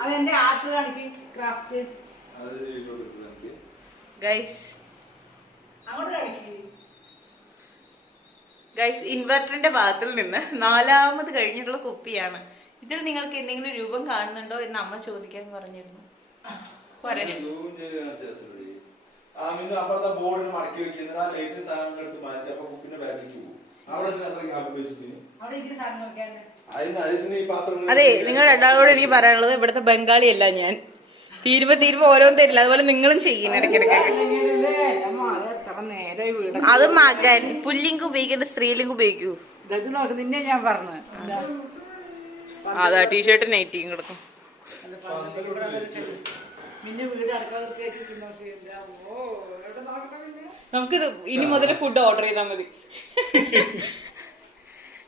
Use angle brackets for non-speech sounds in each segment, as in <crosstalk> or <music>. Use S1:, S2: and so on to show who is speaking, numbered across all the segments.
S1: അതെന്റെ ആർട്ട് കാണിക്ക്? Craft
S2: guys guys ഇൻവെർട്ടറിന്റെ ഭാഗത്തിൽ നിന്ന് നാലാമത് കഴിഞ്ഞിട്ടുള്ള കുപ്പിയാണ്. ഇതിൽ നിങ്ങൾക്ക് എന്തെങ്കിലും രൂപം കാണുന്നുണ്ടോ എന്ന് അമ്മ ചോദിക്കാൻ പറഞ്ഞിരുന്നു.
S3: ബോർഡിൽ മടക്കി വെക്കുന്ന ആ ലൈറ്റ് സാധനം എടുത്ത് മാറ്റി. അപ്പൊ കുപ്പിന്റെ ബാഗിലേക്ക് പോകും. അവിടെ
S2: അതെ നിങ്ങൾ രണ്ടാളോട് എനിക്ക് പറയാനുള്ളത് ഇവിടുത്തെ ബംഗാളി അല്ല ഞാൻ. തീരുമ്പോ തീരുമ്പോ ഓരോന്ന് തരില്ല. അതുപോലെ നിങ്ങളും ചെയ്യും ഇടയ്ക്കിടയ്ക്ക്.
S1: അത്
S2: പുല്ലിങ്ക് മകൻ. പുല്ലിംഗ് ഉപയോഗിക്കേണ്ട സ്ത്രീലിങ്ക് ഉപയോഗിക്കൂ.
S1: നിന്നെ ഞാൻ പറഞ്ഞു.
S2: അതാ ടീഷർട്ട് നൈറ്റിയും കിടക്കും.
S1: നിന്നെ വീട് ഓ, എവിടെ നോക്കണം പിന്നെ?
S2: നമുക്കിത് ഇനി മുതൽ ഫുഡ് ഓർഡർ ചെയ്താൽ മതി.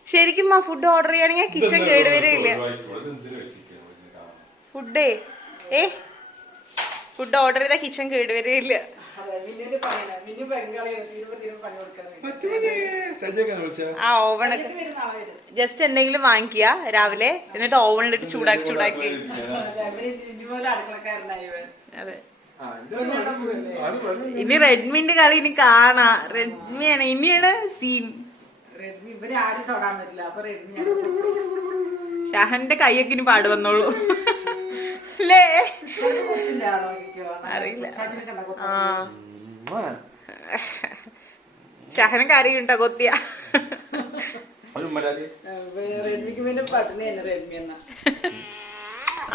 S2: ശരിക്കും ആ ഫുഡ് ഓർഡർ ചെയ്യുകയാണെങ്കിൽ കിച്ചൺ കേടുവരില്ല ഫുഡേ ഏ? ഫുഡ് ഓർഡർ ചെയ്താൽ കിച്ചൺ കേടുവരില്ല ആ
S1: വരും
S2: ജസ്റ്റ് എന്തെങ്കിലും വാങ്ങിക്കുക രാവിലെ. എന്നിട്ട് ഓവണിലിട്ട് ചൂടാക്കി ചൂടാക്കി. അതെ ഇനി റെഡ്മിന്റെ കളി ഇനി കാണാ. റെഡ്മിയാണ്. ഇനിയാണ് സീൻ
S1: റെഡ്മി ഇവരെ ആരും തൊടാൻ പറ്റില്ല. അപ്പൊ റെഡ്മി ആണ്.
S2: ഷഹന്റെ കൈയൊക്കെ ഇനി പാട് വന്നോളൂ. അല്ലേ. അറിയില്ല. ആ. <laughs> ഷഹന കറിയുണ്ടോ കൊത്തിയ?
S1: റെഡ്മിക്ക് പിന്നെ പട്ടിണി തന്നെ റെഡ്മി എന്നാ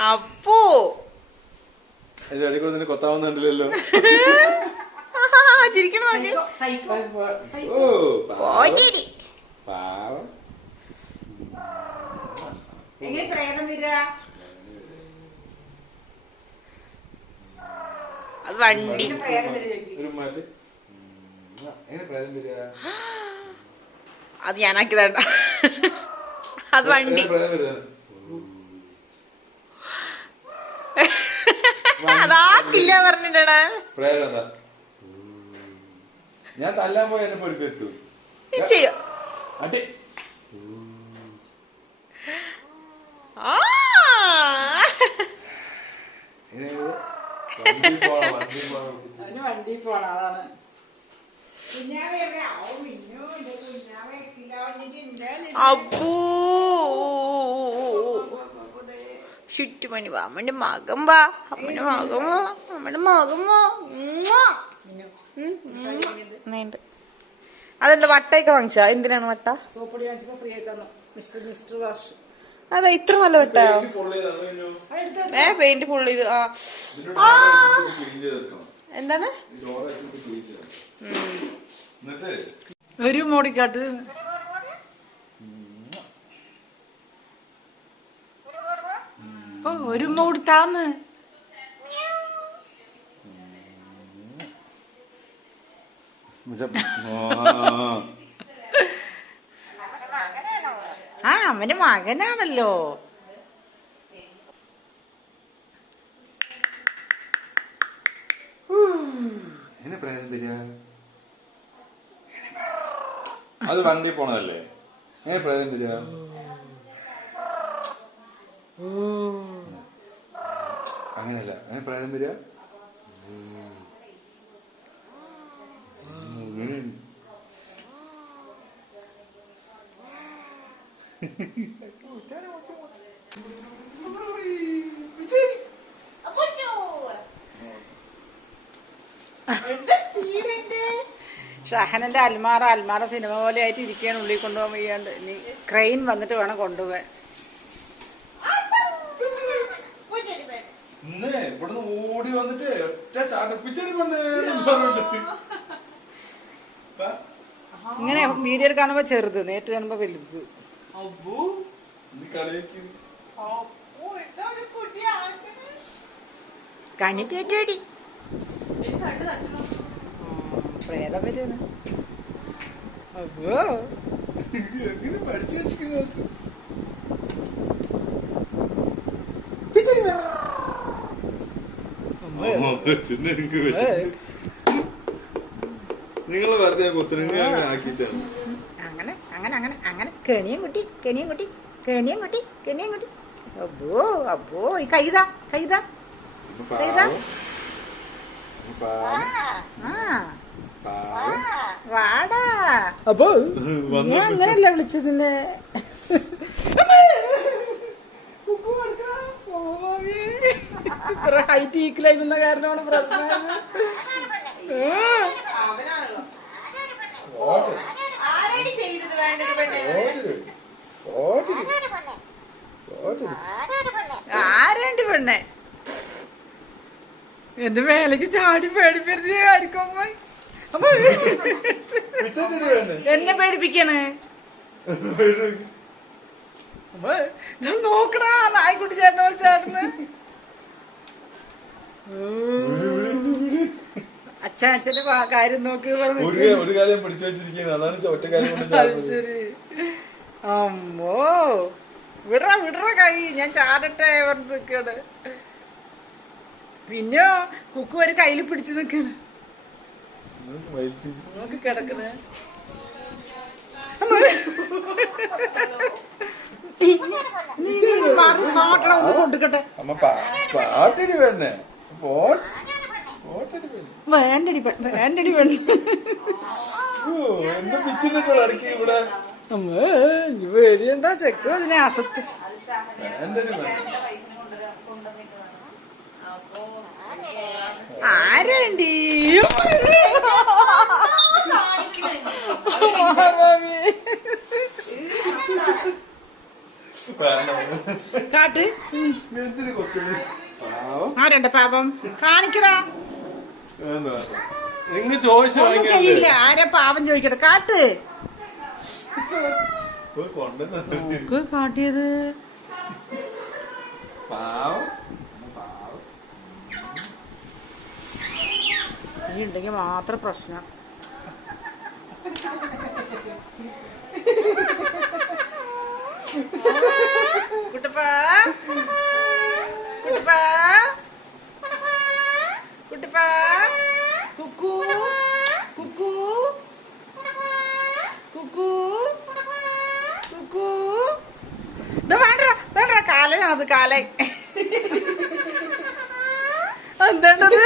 S2: അപ്പോ?
S3: കൊത്താവുന്നുണ്ടല്ലോ <laughs>
S2: ചിരിക്കണ
S1: എങ്ങനെ പ്രേതം വരിക?
S2: വണ്ടി.
S1: അത് ഞാനാക്കി വരിക
S2: അത് ഞാനാക്കിയതാണ്ട അത് വണ്ടി. അതാക്കില്ല പറഞ്ഞിട്ടാ
S3: ഞാൻ തല്ലാൻ പോയ
S2: ചെയ്യോ? ആ. <laughs>
S1: അതിന് വണ്ടി പോണം. അതാണ്.
S2: അപ്പൂ ചുറ്റുമണി വാ അമ്മന്റെ മകം വാ അമ്മന്റെ മകം വാ അമ്മന്റെ മകം വാണ്ട്. അതെന്താ വട്ടയൊക്കെ വാങ്ങിച്ചാ? എന്തിനാണ് വട്ട?
S1: സോപ്പടി വാങ്ങിച്ചപ്പോ ഫ്രീ ആയി തന്നു. Mister mister wash.
S2: അതെ ഇത്ര നല്ല
S1: വെട്ടോ
S2: ഏ പെയിന്റ് ഫുൾ ഇത് ആ. എന്താണ്
S1: ഒരു മോടിക്കാട്ട് ഒരു മോടിത്താന്ന്
S2: ആ അവന്റെ മകനാണല്ലോ.
S3: അത് വണ്ടി പോണതല്ലേ? പ്രേതം വരിക അങ്ങനെയല്ല. എങ്ങനെ പ്രേതം വരിക
S1: ഷഹനന്റെ അൽമാറ അൽമാറ സിനിമ പോലെ ആയിട്ട് ഇരിക്കുകയാണ് ഉള്ളിൽ കൊണ്ടുപോകാൻ വയ്യാണ്ട്. ഇനി ക്രെയിൻ വന്നിട്ട് വേണം കൊണ്ടുപോകാൻ.
S3: ഇന്ന് ഇവിടുന്ന് ഓടി വന്നിട്ട് ഒറ്റ ചാട്ടപ്പിച്ചടി പറഞ്ഞിട്ട്.
S1: ഇങ്ങനെ വീഡിയോയിൽ കാണുമ്പോ ചെറുത് നേരിട്ട് കാണുമ്പോ വലുത്.
S3: കളിയാക്കി.
S2: കണിറ്റേറ്റടി
S1: പ്രേതം
S3: എങ്ങനെ പഠിച്ചു നിങ്ങൾ വെറുതെ കൊത്തുനെങ്കിൽ അങ്ങനെ ആക്കിയിട്ടാണ്
S1: അങ്ങനെ അങ്ങനെ അങ്ങനെ അങ്ങനെ കെണിയും കുട്ടി കെണിയും കുട്ടി കെണിയും കുട്ടി കെണിയും കുട്ടി. അബ്ബോ അബ്ബോ ഈ കൈതാ കൈതാ. കൈതാ. വാടാ. അപ്പോ? ഞാൻ അങ്ങനെയല്ല വിളിച്ചത് നിന്നെ. ഇത്ര ഹൈറ്റ് ഈക്കിലായിരുന്ന കാരണമാണ് പ്രശ്നം.
S2: ഓ
S1: ആരാണ്ട് പെണ്ണെ? എന്ത് മേലേക്ക് ചാടി പേടിപ്പിരുത്തി ആയിരിക്കും. എന്നെ പേടിപ്പിക്കാണ്. നോക്കടാ നായ്ക്കുട്ടി ചേട്ടൻ പോലെ ചേട്ടന് അച്ഛൻ അച്ഛന്റെ കാര്യം നോക്കി പറഞ്ഞ്
S3: ഒരു ഒരു കാര്യം പിടിച്ചു വെച്ചിരിക്കുന്നത് അതാണ് ഒറ്റ കാര്യം കൊണ്ട്
S1: ശരി. അമ്മോ വിടറ വിടറ കൈ. ഞാൻ ചാടട്ടെ പറഞ്ഞ് നിക്കാണ്. പിന്നെ കുക്കു ഒരു കയ്യിൽ പിടിച്ചു നിക്കണ്. നോക്കി കിടക്കണ്. കാട്ടണ ഒന്ന് കൊണ്ടുക്കട്ടെ.
S3: അമ്മ പാ- പാട്ടടി വേണ്ടേ? പോ-
S1: വേണ്ടടി വേണ്ടടി വേണ്ട
S3: ഓ, എന്റെ പിച്ചിട്ടുള്ള ഇടയ്ക്ക് ഇവിടെ.
S1: അമ്മേ ഇനി വരിയണ്ട ചെക്ക് അതിനെ അസത്ത്
S3: വേണ്ടടി വേണ്ട.
S2: അപ്പൊ
S1: ആരണ്ടി കാട്ട്. ആരണ്ട പാപം? കാണിക്കടാ.
S3: നിങ്ങൾ ചോദിച്ചു
S1: ഒന്നും ചെയ്യില്ല. ആരാ പാപം ചോദിക്കട്ടെ കാട്ട്. നോക്ക് കാട്ടിയത്.
S3: ഈ പാവം
S1: ഉണ്ടെങ്കിൽ മാത്രം പ്രശ്നം. കുട്ടപ്പാ. കുട്ടപ്പാ. കുട്ടപ്പാ കുക്കു കുക്കു കുക്കു കുക്കു ദാ വേണ്ട വേണ്ട കാലനാണത് കാലൻ എന്താണത്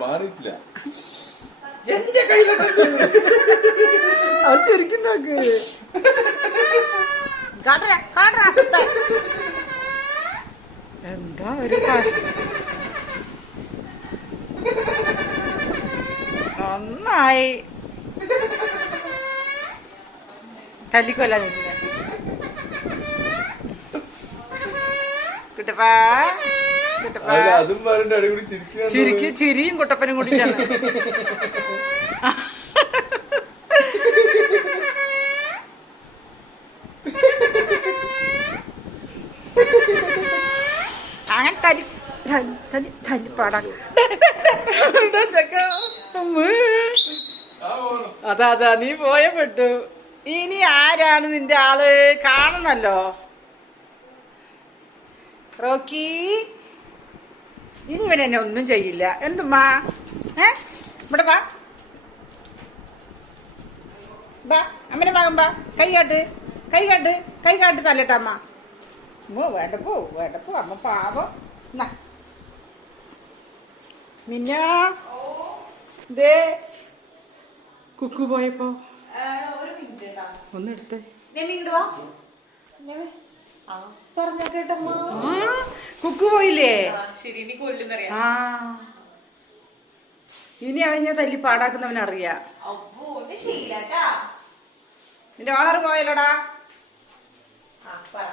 S3: മാറിയിട്ടില്ല എന്റെ കയ്യിലൊക്കെ
S1: അവൾ നോക്ക് എന്താ ഒരു പ- നന്നായി. തല്ലിക്കൊല്ലാൻ നിൽക്കുക കുട്ടപ്പാ ചിരിക്ക് ചിരിയും കുട്ടപ്പനും കൂടിയിട്ടാണ് അങ്ങനെ തരി തരി തരി തരി പാടാ അതാ അതാ നീ പോയ പെട്ടു. ഇനി ആരാണ് നിന്റെ ആൾ? കാണണല്ലോ. റോക്കി ഇനി ഇവൻ എന്നെ ഒന്നും ചെയ്യില്ല. എന്തുമ്മാ? ഏ? ഇവിടെ വാ. അമ്മനെ മകൻ ബാ കൈ കാട്ട് കൈ കാട്ട് കൈ കാട്ട് തല്ലട്ടമ്മ വേണ്ട പോ വേണ്ട പോ അമ്മ പാവം. എന്നാ മിന്ന. ദേ കുക്കു പോയപ്പോ.
S2: പറഞ്ഞ കേട്ടമ്മ.
S1: കുക്കു പോയില്ലേ? ആ ഇനി ഞാൻ തല്ലി
S2: പാടാക്കുന്നവൻ അറിയാ.
S1: നിന്റെ ഓണർ പോയല്ലോടാ?
S2: പറ.